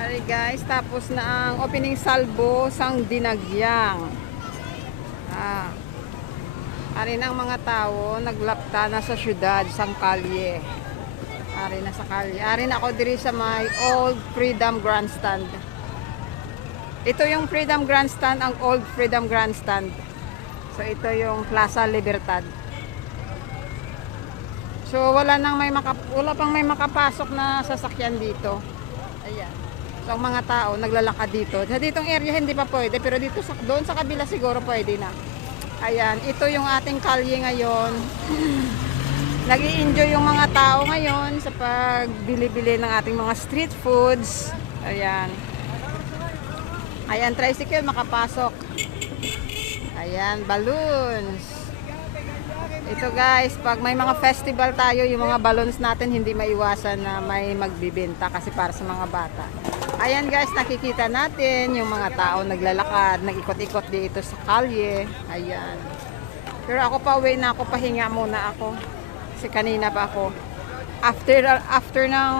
Alright guys, tapos na ang opening salvo sang Dinagyang. Ah, ari ng mga tao naglapta na sa syudad, sang kalye. Ari na sa kalye. Ari na ako diri sa may Old Freedom Grandstand. Ito yung Freedom Grandstand, ang Old Freedom Grandstand. So ito yung Plaza Libertad. So wala pang may makapasok na sasakyan dito. Ayan. So ang mga tao naglalakad dito. Sa ditong area hindi pa pwede, pero dito doon sa kabila siguro pwede na. Ayan, ito yung ating kalye ngayon. Nag-i-enjoy yung mga tao ngayon sa pagbili-bili ng ating mga street foods. Ayan. Ayan, tricycle makapasok. Ayan, balloons. Ito guys, pag may mga festival tayo, yung mga balloons natin hindi maiwasan na may magbibenta kasi para sa mga bata. Ayan guys, nakikita natin yung mga tao naglalakad, nag-ikot-ikot dito sa kalye. Ayan. Pero ako pa uwi na ako, pahinga muna ako. Kasi kanina pa ako. After ng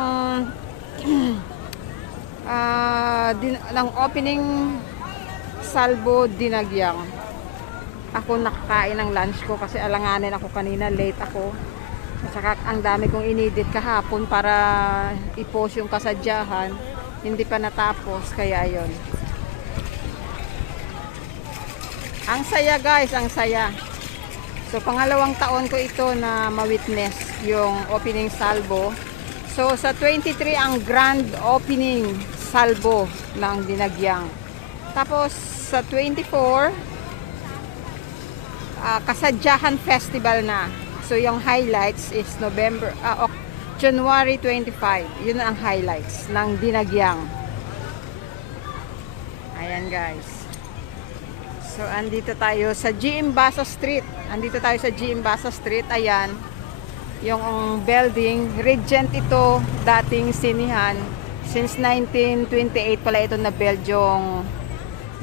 ng opening salvo Dinagyang, ako nakakain ng lunch ko kasi alanganin ako kanina, late ako. At saka ang dami kong inedit kahapon para i-post yung kasadyahan, hindi pa natapos, kaya ayun. Ang saya guys, ang saya. So pangalawang taon ko ito na ma-witness yung opening salvo. So sa 23 ang grand opening salvo ng Dinagyang. Tapos sa 24 kasadyahan festival na. So yung highlights is January 25. Yun ang highlights ng Dinagyang. Ayan guys. So andito tayo sa GM Basa Street. Andito tayo sa GM Basa Street. Ayan. Yung building, Regent ito, dating sinihan. Since 1928 pala ito na build yung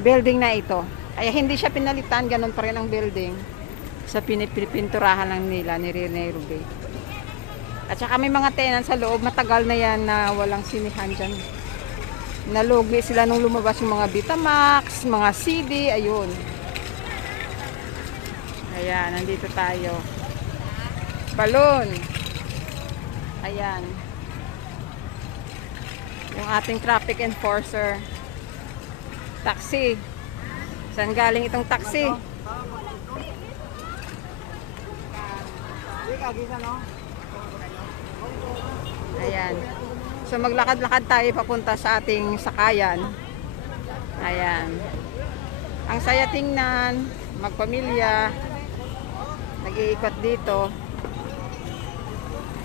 building na ito. Ay hindi siya pinalitan, ganun pa rin ang building. Sa pinipinturahan lang nila ni Rene Rubey. At saka may mga tenant sa loob, matagal na yan na walang sinihan dyan. Nalugi sila nung lumabas yung mga Betamax, mga CD, ayun. Ayan, nandito tayo. Balloon. Ayan. Yung ating traffic enforcer. Taxi. Saan galing itong taxi? Ayan. So maglakad-lakad tayo papunta sa ating sakayan. Ayan. Ang saya tingnan, magpamilya, nag-iikot dito,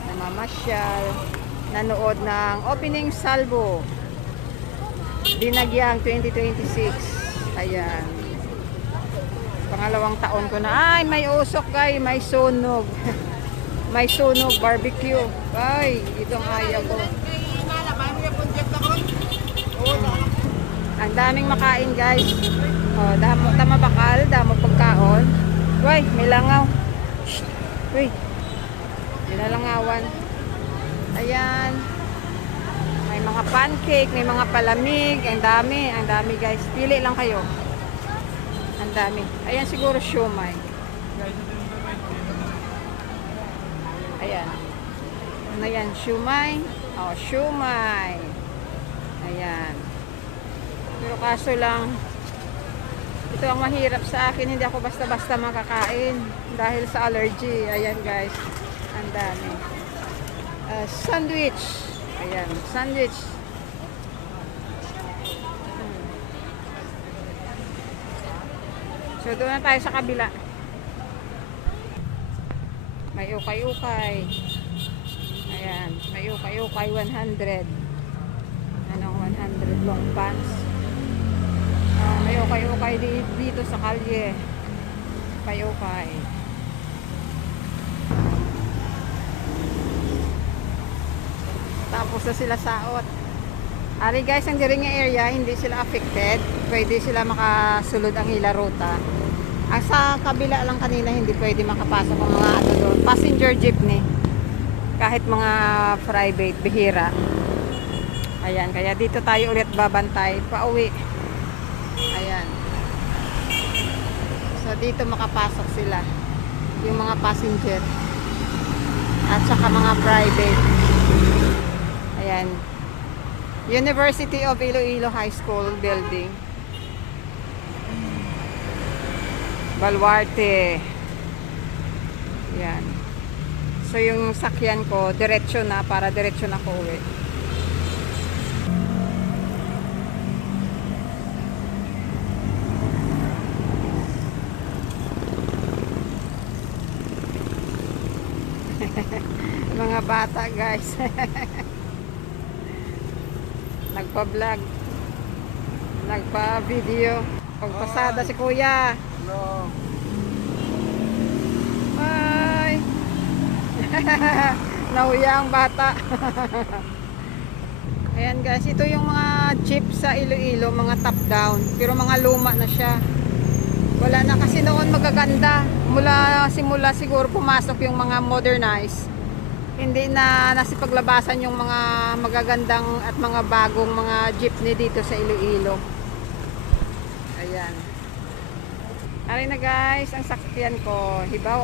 namamasyal, nanood ng opening salvo Dinagyang 2026. Ayan. Pangalawang taon ko na. Ay, may usok guys, may sunog. May sunog, barbecue. Ay, itong ayaw ko. Ang daming makain guys. Oh, tama bakal, damo pagkaon. Uy, may langaw. Shh. Uy. Dinalangawan. Ayan. May mga pancake, may mga palamig. Ang dami guys. Pili lang kayo. Ang dami. Ayan siguro siomai. Ayan. Ano yan? Siomai. Oh, siomai. Ayan. Pero kaso lang, ito ang mahirap sa akin. Hindi ako basta-basta makakain dahil sa allergy. Ayan guys. Ang dami. Sandwich. Ayan. Sandwich. So doon na tayo sa kabila. May ukay-ukay. Ayan, may ukay-ukay 100. Anong 100 long pants? May ukay-ukay dito sa kalye. Ukay-ukay. Tapos na sila saot. Ari guys, ang diring area, hindi sila affected. Pwede sila makasulod ang hila ruta. Ang sa kabila lang kanina, hindi pwede makapasok ang mga doon. Passenger jeepney. Kahit mga private, bihira. Ayan, kaya dito tayo ulit babantay pauwi. Ayan. So dito makapasok sila yung mga passenger at saka mga private. Ayan. University of Iloilo High School building. Baluarte. Ayan. So yung sakyan ko diretso na, para diretso na ko uwi. Mga bata guys. Nagpa-vlog, nagpa-video. Pagpasada si kuya. No. Bye. Nahuya ang bata. Ayan guys, ito yung mga jeep sa Iloilo, mga top down, pero mga luma na siya. Wala na kasi noon magaganda. Simula siguro pumasok yung mga modernized. Hindi na nasipaglabasan yung mga magagandang at mga bagong mga jeepney dito sa Iloilo. Ayan. Ari na guys, ang sakyan ko. Hibaw